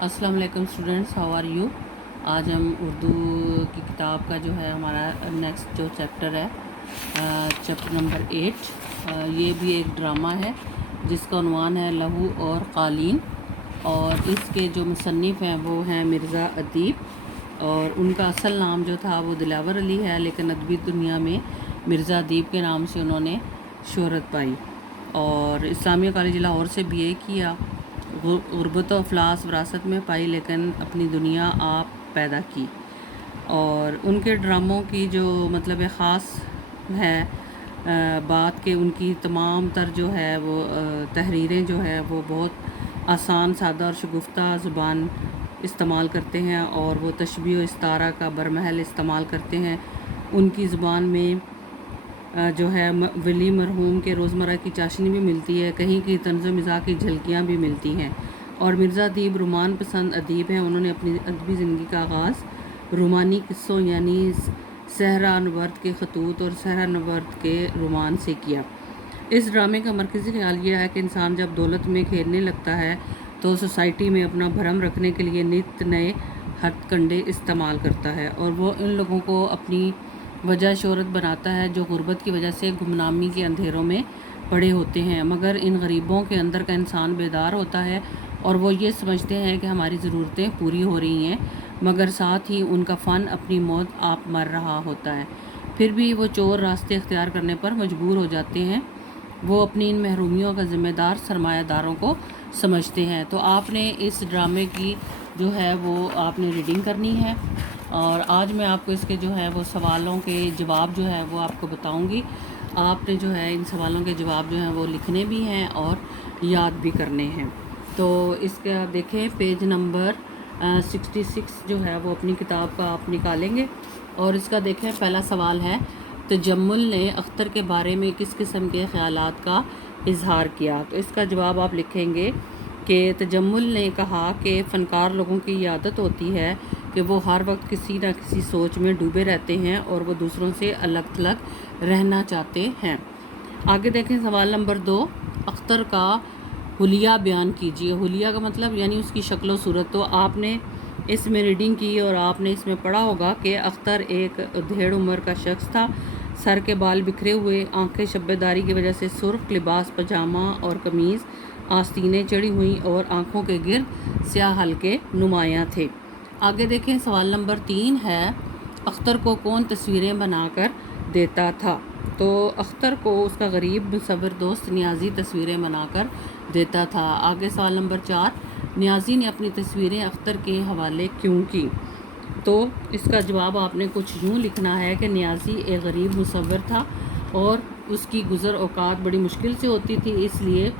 अस्सलाम वालेकुम students, how are you. आज हम उर्दू की किताब का जो है हमारा नेक्स्ट जो चैप्टर है चैप्टर नंबर 8। ये भी एक ड्रामा है जिसका उन्वान है लहू और कालीन, और इसके जो मुसन्निफ़ हैं वो हैं मिर्ज़ा अदीब, और उनका असल नाम जो था वो दिलावर अली है, लेकिन अदबी दुनिया में मिर्ज़ा अदीब के नाम से उन्होंने शोहरत पाई। और इस्लामिया कॉलेज लाहौर से BA किया। गुर्बत और अफलास विरासत में पाई, लेकिन अपनी दुनिया आप पैदा की। और उनके ड्रामों की जो मतलब ख़ास है बात के उनकी तमाम तर जो है वो तहरीरें जो है वो बहुत आसान, सादा और शगुफ्ता ज़ुबान इस्तेमाल करते हैं, और वो तशबीह व इस्तारा का बरमहल इस्तेमाल करते हैं। उनकी ज़ुबान में जो है वली मरहूम के रोज़मर्रा की चाशनी भी मिलती है, कहीं की तंज़ मिज़ाह की झलकियाँ भी मिलती हैं। और मिर्ज़ा अदीब रोमान पसंद अदीब हैं। उन्होंने अपनी अदबी ज़िंदगी का आगाज़ रोमानी किस्सों यानी सहरा नवर्द के खतूत और सहरा नवर्द के रोमान से किया। इस ड्रामे का मरकज़ी ख्याल यह है कि इंसान जब दौलत में खेलने लगता है तो सोसाइटी में अपना भरम रखने के लिए नित नए हथकंडे इस्तेमाल करता है, और वो इन लोगों को अपनी वजह शोहरत बनाता है जो गुर्बत की वजह से गुमनामी के अंधेरों में पड़े होते हैं। मगर इन गरीबों के अंदर का इंसान बेदार होता है और वो ये समझते हैं कि हमारी ज़रूरतें पूरी हो रही हैं, मगर साथ ही उनका फ़न अपनी मौत आप मर रहा होता है। फिर भी वो चोर रास्ते इख्तियार करने पर मजबूर हो जाते हैं। वो अपनी इन महरूमियों का ज़िम्मेदार सरमायादारों को समझते हैं। तो आपने इस ड्रामे की जो है वो आपने रीडिंग करनी है, और आज मैं आपको इसके जो है वो सवालों के जवाब जो है वो आपको बताऊंगी। आपने जो है इन सवालों के जवाब जो हैं वो लिखने भी हैं और याद भी करने हैं। तो इसका देखें पेज नंबर 66 जो है वो अपनी किताब का आप निकालेंगे, और इसका देखें पहला सवाल है, तजम्मुल ने अख्तर के बारे में किस किस्म के ख्यालात का इजहार किया। तो इसका जवाब आप लिखेंगे कि तजम्मुल ने कहा कि फ़नकार लोगों की ये आदत होती है कि वो हर वक्त किसी न किसी सोच में डूबे रहते हैं और वो दूसरों से अलग थलग रहना चाहते हैं। आगे देखें सवाल नंबर 2, अख्तर का हुलिया बयान कीजिए। हुलिया का मतलब यानी उसकी शक्ल व सूरत। तो आपने इसमें रीडिंग की और आपने इसमें पढ़ा होगा कि अख्तर एक अधेड़ उम्र का शख्स था। सर के बाल बिखरे हुए, आंखें शब्बेदारी की वजह से सुर्ख लिबास, पजामा और कमीज़, आस्तीनें चढ़ी हुई और आंखों के गिर्द स्याह हल्के नुमायाँ थे। आगे देखें सवाल नंबर 3 है, अख्तर को कौन तस्वीरें बनाकर देता था। तो अख्तर को उसका गरीब मुसव्विर दोस्त नियाज़ी तस्वीरें बनाकर देता था। आगे सवाल नंबर 4, नियाज़ी ने अपनी तस्वीरें अख्तर के हवाले क्यों की। तो इसका जवाब आपने कुछ यूँ लिखना है कि नियाज़ी एक गरीब मुसव्विर था और उसकी गुज़र औकात बड़ी मुश्किल से होती थी, इसलिए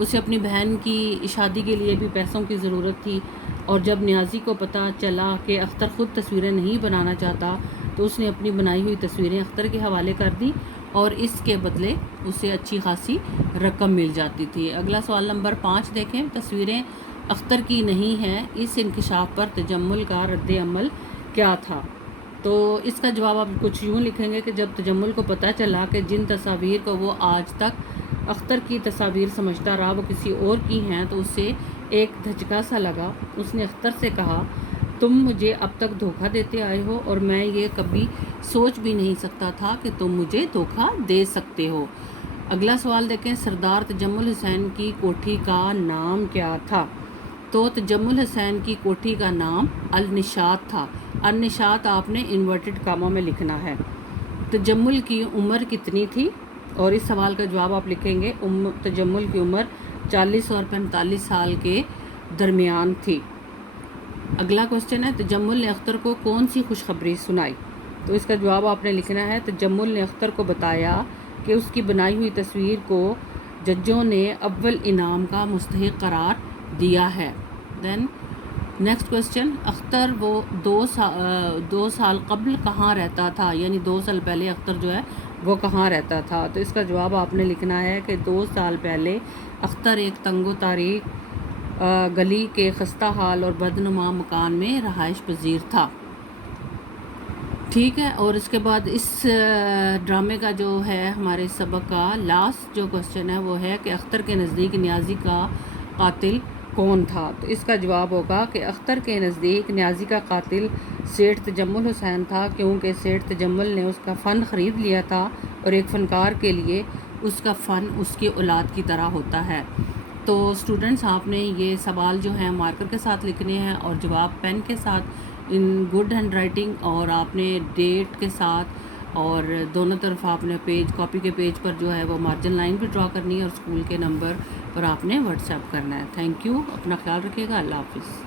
उसे अपनी बहन की शादी के लिए भी पैसों की ज़रूरत थी। और जब नियाज़ी को पता चला कि अख्तर ख़ुद तस्वीरें नहीं बनाना चाहता तो उसने अपनी बनाई हुई तस्वीरें अख्तर के हवाले कर दी, और इसके बदले उसे अच्छी खासी रकम मिल जाती थी। अगला सवाल नंबर 5 देखें, तस्वीरें अख्तर की नहीं हैं, इस इंकशाफ पर तजम्मुल का रद्द अमल क्या था। तो इसका जवाब आप कुछ यूँ लिखेंगे कि जब तजम्मुल को पता चला कि जिन तस्वीर को वो आज तक अख्तर की तस्वीर समझता रहा वो किसी और की हैं, तो उसे एक धचका सा लगा। उसने अख्तर से कहा, तुम मुझे अब तक धोखा देते आए हो और मैं ये कभी सोच भी नहीं सकता था कि तुम मुझे धोखा दे सकते हो। अगला सवाल देखें, सरदार तजम्मुल हुसैन की कोठी का नाम क्या था। तो तजम्मुल हुसैन की कोठी का नाम अल निशात था। अल निशात आपने इन्वर्टेड कामों में लिखना है। तजम्मुल की उम्र कितनी थी, और इस सवाल का जवाब आप लिखेंगे तजम्मुल की उम्र 40 और 45 साल के दरमियान थी। अगला क्वेश्चन है, तजम्मुल ने अख्तर को कौन सी खुशखबरी सुनाई। तो इसका जवाब आपने लिखना है, तजम्मुल ने अख्तर को बताया कि उसकी बनाई हुई तस्वीर को जजों ने अव्वल इनाम का मुस्तहिक करार दिया है। देन नेक्स्ट क्वेश्चन, अख्तर वो 2 साल कबल कहाँ रहता था, यानी 2 साल पहले अख्तर जो है वो कहाँ रहता था। तो इसका जवाब आपने लिखना है कि 2 साल पहले अख्तर एक तंगो तारीक गली के खस्ता हाल और बदनुमा मकान में रहाइश पजीर था। ठीक है, और इसके बाद इस ड्रामे का जो है हमारे सबक का लास्ट जो क्वेश्चन है वो है कि अख्तर के नज़दीक नियाज़ी का कातिल کون تھا؟ تو اس کا جواب ہوگا کہ اختر کے نزدیک نیازی کا قاتل سیٹھ تجمل حسین تھا، کیونکہ سیٹھ تجمل نے اس کا فن خرید لیا تھا، اور ایک فنکار کے لیے اس کا فن اس کی اولاد کی طرح ہوتا ہے۔ تو اسٹوڈنٹس، آپ نے یہ سوال جو ہیں مارکر کے ساتھ لکھنے ہیں اور جواب پین کے ساتھ ان گڈ ہینڈ رائٹنگ، اور آپ نے ڈیٹ کے ساتھ، اور دونوں طرف آپ نے کاپی کے پیج پر جو ہے وہ مارجن لائن بھی ڈرا کرنی ہے، اور اسکول کے نمبر پر آپ نے واٹس ایپ کرنا ہے۔ تھینک یو، اپنا خیال رکھیے گا، اللہ حافظ۔